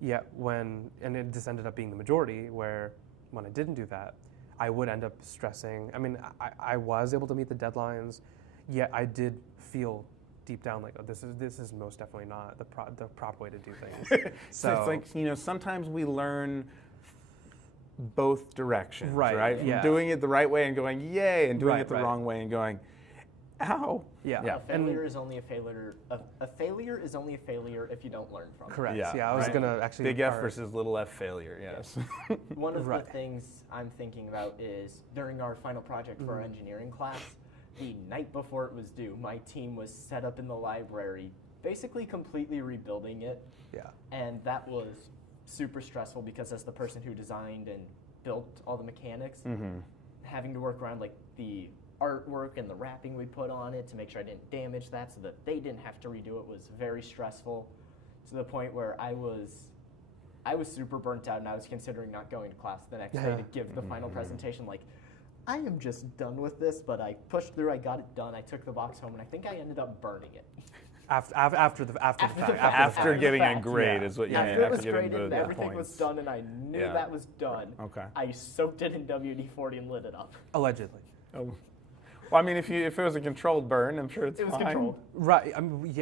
Yet this ended up being the majority, where when I didn't do that, I would end up stressing. I mean, I was able to meet the deadlines, yet I did feel deep down like, oh, this is most definitely not the proper way to do things. So it's like, sometimes we learn both directions, right? From doing it the right way and going, yay, and doing it the wrong way and going, ow. A failure is only a failure. A failure is only a failure if you don't learn from it. Correct. Yeah, I was gonna actually big F versus little f failure. Yes. One of the things I'm thinking about is during our final project for our engineering class, the night before it was due, my team was set up in the library, basically completely rebuilding it. Yeah. And that was super stressful because as the person who designed and built all the mechanics, having to work around like the artwork and the wrapping we put on it to make sure I didn't damage that so that they didn't have to redo it was very stressful, to the point where I was super burnt out, and I was considering not going to class the next day to give the final presentation. Like, I am just done with this, but I pushed through, I got it done, I took the box home, and I think I ended up burning it. After the fact. After getting a grade is what you mean. After it was getting graded and everything points. was done and I knew that was done, I soaked it in WD-40 and lit it up. Allegedly. Oh. Well, I mean, if it was a controlled burn, I'm sure it's fine. It was controlled. Right. I mean,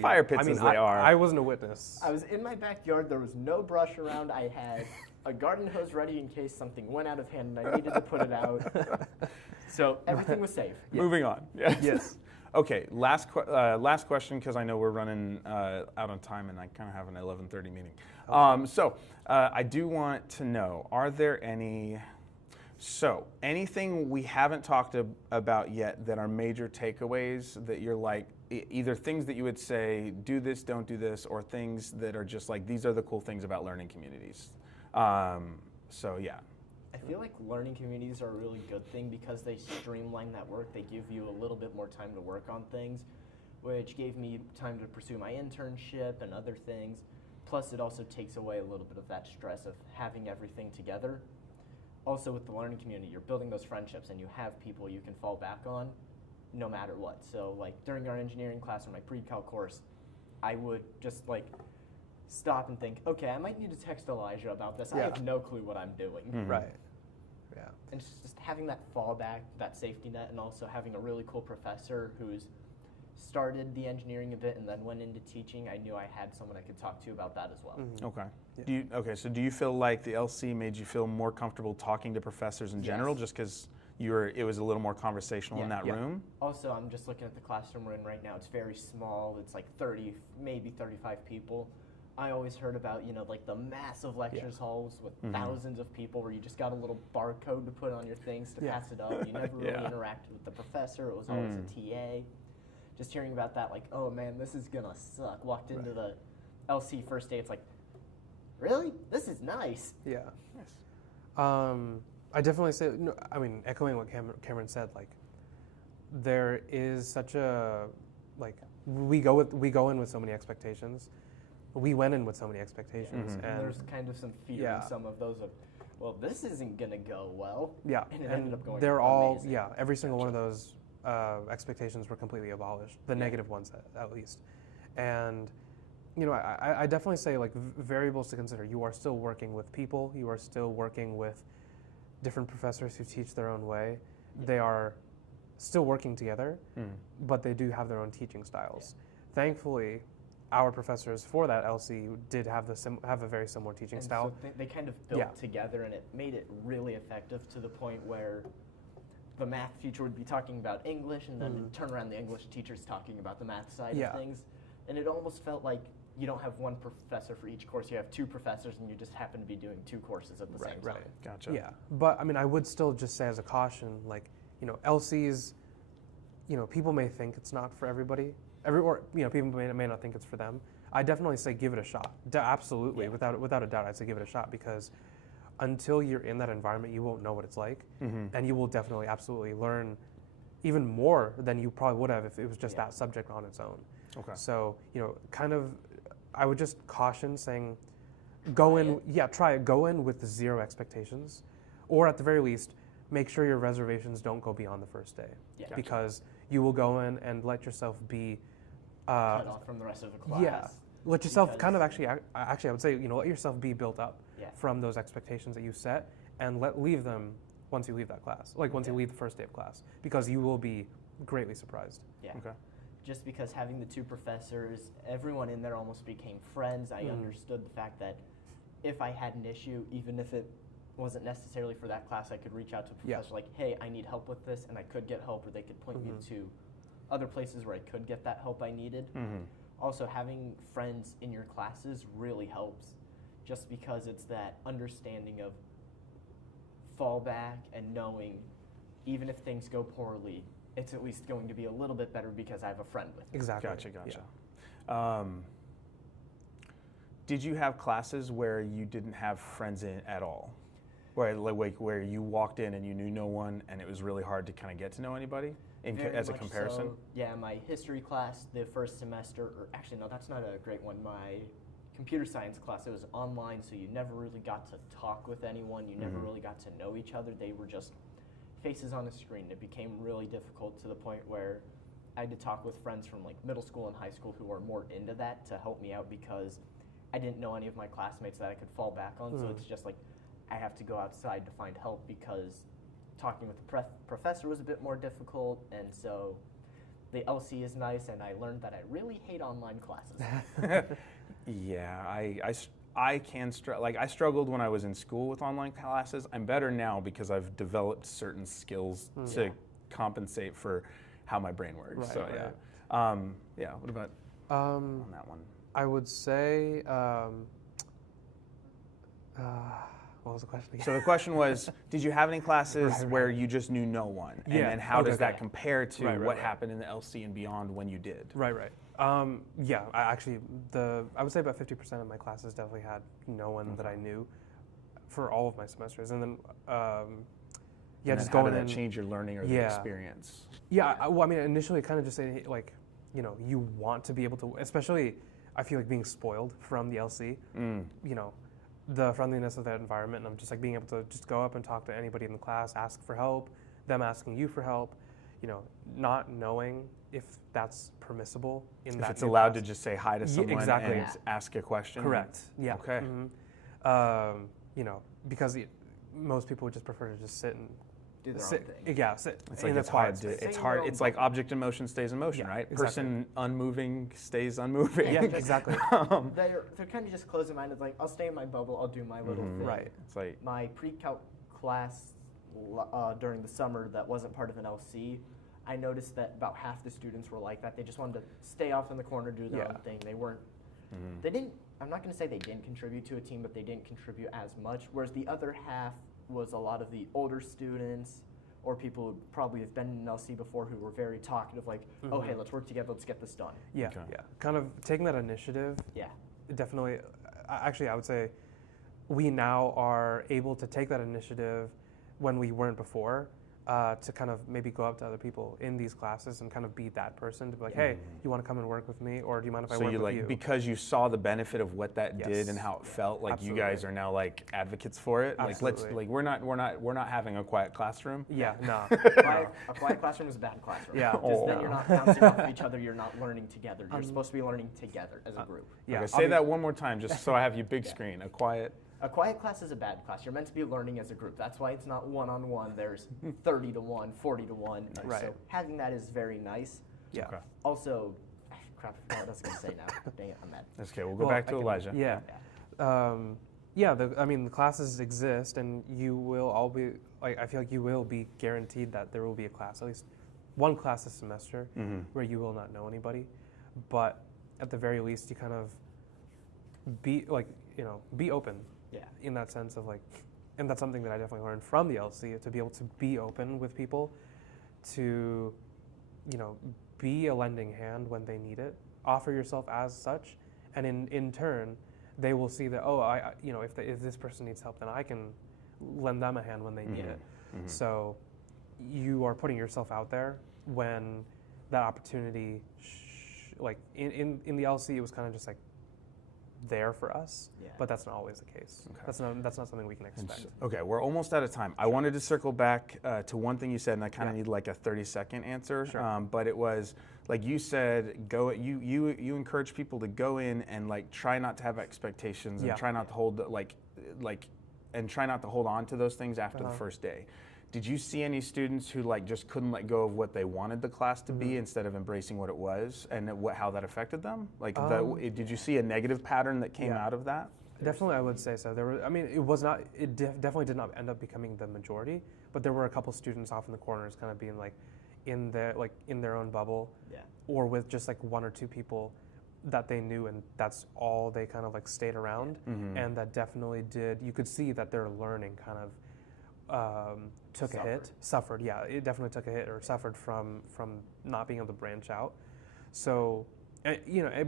fire pits as they are. I wasn't a witness. I was in my backyard. There was no brush around. I had a garden hose ready in case something went out of hand and I needed to put it out. So everything was safe. Moving on. Yes. Okay. Last question, because I know we're running out on time and I kind of have an 11:30 meeting. Okay. So I do want to know: are there anything we haven't talked about yet that are major takeaways that you're like, either things that you would say, do this, don't do this, or things that are just like, these are the cool things about learning communities? I feel like learning communities are a really good thing because they streamline that work. They give you a little bit more time to work on things, which gave me time to pursue my internship and other things. Plus, it also takes away a little bit of that stress of having everything together. Also, with the learning community, you're building those friendships and you have people you can fall back on no matter what. So, like, during our engineering class or my pre-cal course, I would just, like, stop and think, okay, I might need to text Elijah about this. I have no clue what I'm doing. Right. Yeah. And just having that fallback, that safety net, and also having a really cool professor who's started the engineering a bit and then went into teaching, I knew I had someone I could talk to about that as well. Okay. Yeah. So do you feel like the LC made you feel more comfortable talking to professors in general, just because it was a little more conversational in that room? Also, I'm just looking at the classroom we're in right now. It's very small. It's like 30, maybe 35 people. I always heard about, like the massive lectures halls with thousands of people where you just got a little barcode to put on your things to pass it up. You never really interacted with the professor. It was always a TA. Just hearing about that, like, oh man, this is gonna suck. Walked into the LC first day, it's like, really? This is nice. Yeah. Nice. I definitely say, echoing what Cameron said, like, there is such a, like, we go in with so many expectations. We went in with so many expectations. And there's kind of some fear in some of those of, well, this isn't gonna go well. Yeah. And it ended up going they're all, amazing. every single one of those expectations were completely abolished, the negative ones at least. And, I definitely say, like, variables to consider. You are still working with people. You are still working with different professors who teach their own way. They are still working together, but they do have their own teaching styles. Thankfully, our professors for that LC did have have a very similar teaching And style. so they kind of built together, and it made it really effective to the point where the math teacher would be talking about English, and then turn around, the English teacher's talking about the math side of things. And it almost felt like you don't have one professor for each course, you have two professors, and you just happen to be doing two courses at the same time. Right. Gotcha. Yeah, but I mean, I would still just say as a caution, like, you know, LCs, you know, people may think it's not for everybody, or you know, people may not think it's for them. I definitely say give it a shot. Absolutely, without a doubt, I'd say give it a shot, because until you're in that environment, you won't know what it's like, and you will definitely absolutely learn even more than you probably would have if it was just that subject on its own. Okay. So, you know, kind of, I would just caution saying, go in with zero expectations, or at the very least, make sure your reservations don't go beyond the first day, because you will go in and let yourself be cut off from the rest of the class. Yeah, let yourself kind of actually, I would say, you know, let yourself be built up from those expectations that you set, and leave them once you leave that class, like once you leave the first day of class, because you will be greatly surprised. Yeah. Okay. Just because having the two professors, everyone in there almost became friends. I understood the fact that if I had an issue, even if it wasn't necessarily for that class, I could reach out to a professor like, hey, I need help with this, and I could get help, or they could point me to other places where I could get that help I needed. Also, having friends in your classes really helps, just because it's that understanding of fallback and knowing even if things go poorly, it's at least going to be a little bit better because I have a friend with me. Exactly. Gotcha. Yeah. Did you have classes where you didn't have friends in at all? Where you walked in and you knew no one, and it was really hard to kind of get to know anybody as a comparison? So, yeah, my history class, the first semester, or actually no, that's not a great one. My computer science class, it was online, so you never really got to talk with anyone. You never really got to know each other. They were just faces on a screen. It became really difficult to the point where I had to talk with friends from like middle school and high school who are more into that to help me out, because I didn't know any of my classmates that I could fall back on. So it's just like I have to go outside to find help, because talking with the professor was a bit more difficult. And so the LC is nice, and I learned that I really hate online classes. Yeah, I struggled when I was in school with online classes. I'm better now because I've developed certain skills to compensate for how my brain works. Right, so right. yeah. What about on that one? I would say, what was the question again? So the question was, did you have any classes where you just knew no one? And then how does that compare to what happened in the LC and beyond when you did? Right. Yeah, I would say about 50% of my classes definitely had no one that I knew for all of my semesters. And then, just how going did in. that change your learning or the experience? Yeah, I mean, initially kind of just say, like, you know, you want to be able to, especially, I feel like being spoiled from the LC, you know, the friendliness of that environment, and I'm just like being able to just go up and talk to anybody in the class, ask for help, them asking you for help, you know, not knowing if that's permissible in that. If it's allowed to just say hi to someone and ask a question. Correct. Yeah. Okay. You know, because most people would just prefer to just sit and Do their own thing. Yeah, sit. It's like in a it's quiet hard. space. It's hard. It's like object in motion stays in motion, right? exactly. Person unmoving stays unmoving. Yeah, exactly. They're kind of just closed-minded. Like, I'll stay in my bubble. I'll do my little thing. Right. It's like My pre-calc class during the summer that wasn't part of an LC, I noticed that about half the students were like that. They just wanted to stay off in the corner, do their own thing. They weren't. They didn't. I'm not going to say they didn't contribute to a team, but they didn't contribute as much. Whereas the other half was a lot of the older students, or people who probably have been in an LC before, who were very talkative, like, oh, hey, let's work together, let's get this done. Yeah, kind of taking that initiative. Yeah. Definitely. Actually, I would say we now are able to take that initiative when we weren't before, to kind of maybe go up to other people in these classes and kind of be that person to be like, hey, you want to come and work with me, or do you mind if I work with you? Because you saw the benefit of what that did and how it felt, like you guys are now like advocates for it. Absolutely. Like we're not having a quiet classroom. Yeah, no. A quiet classroom is a bad classroom. Yeah. Because then you're not bouncing off of each other, you're not learning together. You're supposed to be learning together as a group. Yeah. Okay, say that one more time, just so I have you big screen. A quiet class is a bad class. You're meant to be learning as a group. That's why it's not one-on-one. There's 30 to 1, 40 to 1. Right. So having that is very nice. Yeah. Okay. Also, crap, I forgot what I was going to say now. Dang it, I'm mad. That's okay. We'll go Well, back to Elijah. Yeah. The classes exist, and you will all be, like, I feel like you will be guaranteed that there will be a class, at least one class this semester, where you will not know anybody. But at the very least, you kind of be, like, be open. Yeah. In that sense of, like, and that's something that I definitely learned from the LC, to be able to be open with people, to, be a lending hand when they need it, offer yourself as such, and in turn, they will see that, if this person needs help, then I can lend them a hand when they need it. So you are putting yourself out there when that opportunity, like in the LC, it was kind of just like there for us, but that's not always the case. Okay. That's not something we can expect. Okay, we're almost out of time. I wanted to circle back to one thing you said, and I kind of need like a 30-second answer. Sure. But it was like you said, you encourage people to go in and like try not to have expectations and try not to hold and try not to hold on to those things after the first day. Did you see any students who like just couldn't let go of what they wanted the class to be instead of embracing what it was, and how that affected them? Like, did you see a negative pattern that came out of that? Definitely, I would say so. Definitely did not end up becoming the majority, but there were a couple students off in the corners, kind of being like in their own bubble, or with just like one or two people that they knew, and that's all they kind of like stayed around, and that definitely you could see that their learning kind of suffered. Yeah, it definitely took a hit or suffered from not being able to branch out. So,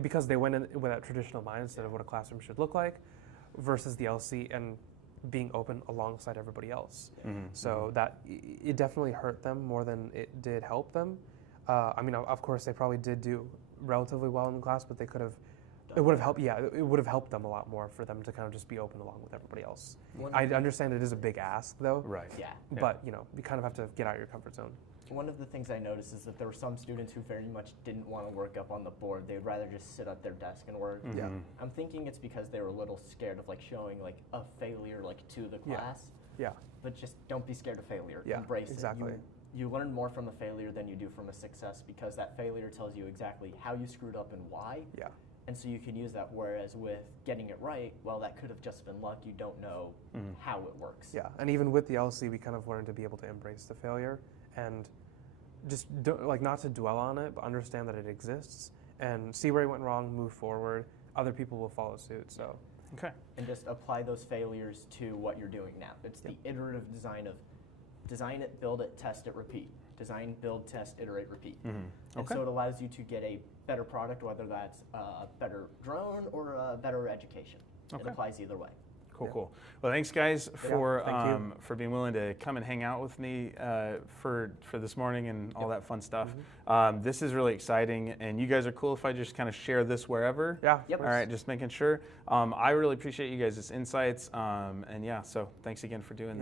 because they went in with that traditional mindset of what a classroom should look like versus the LC and being open alongside everybody else. So that it definitely hurt them more than it did help them. Of course, they probably did do relatively well in the class, but it would have helped. Yeah, it would have helped them a lot more for them to kind of just be open along with everybody else. I understand it is a big ask, though. Right. Yeah. But you kind of have to get out of your comfort zone. One of the things I noticed is that there were some students who very much didn't want to work up on the board. They'd rather just sit at their desk and work. Yeah. I'm thinking it's because they were a little scared of like showing like a failure like to the class. Yeah. But just don't be scared of failure. Yeah, Embrace exactly. it. You learn more from a failure than you do from a success, because that failure tells you exactly how you screwed up and why. Yeah. And so you can use that, whereas with getting it right, well, that could have just been luck. You don't know how it works. Yeah, and even with the LC, we kind of learned to be able to embrace the failure and just not to dwell on it, but understand that it exists and see where it went wrong, move forward. Other people will follow suit. So, okay. And just apply those failures to what you're doing now. It's the iterative design of design it, build it, test it, repeat. Design, build, test, iterate, repeat. And so it allows you to get a better product, whether that's a better drone or a better education. It applies either way. Cool. Well, thanks guys for being willing to come and hang out with me for this morning and all that fun stuff. This is really exciting, and you guys are cool if I just kind of share this wherever. Yeah. Yep. All right, just making sure. I really appreciate you guys' insights, and so thanks again for doing this.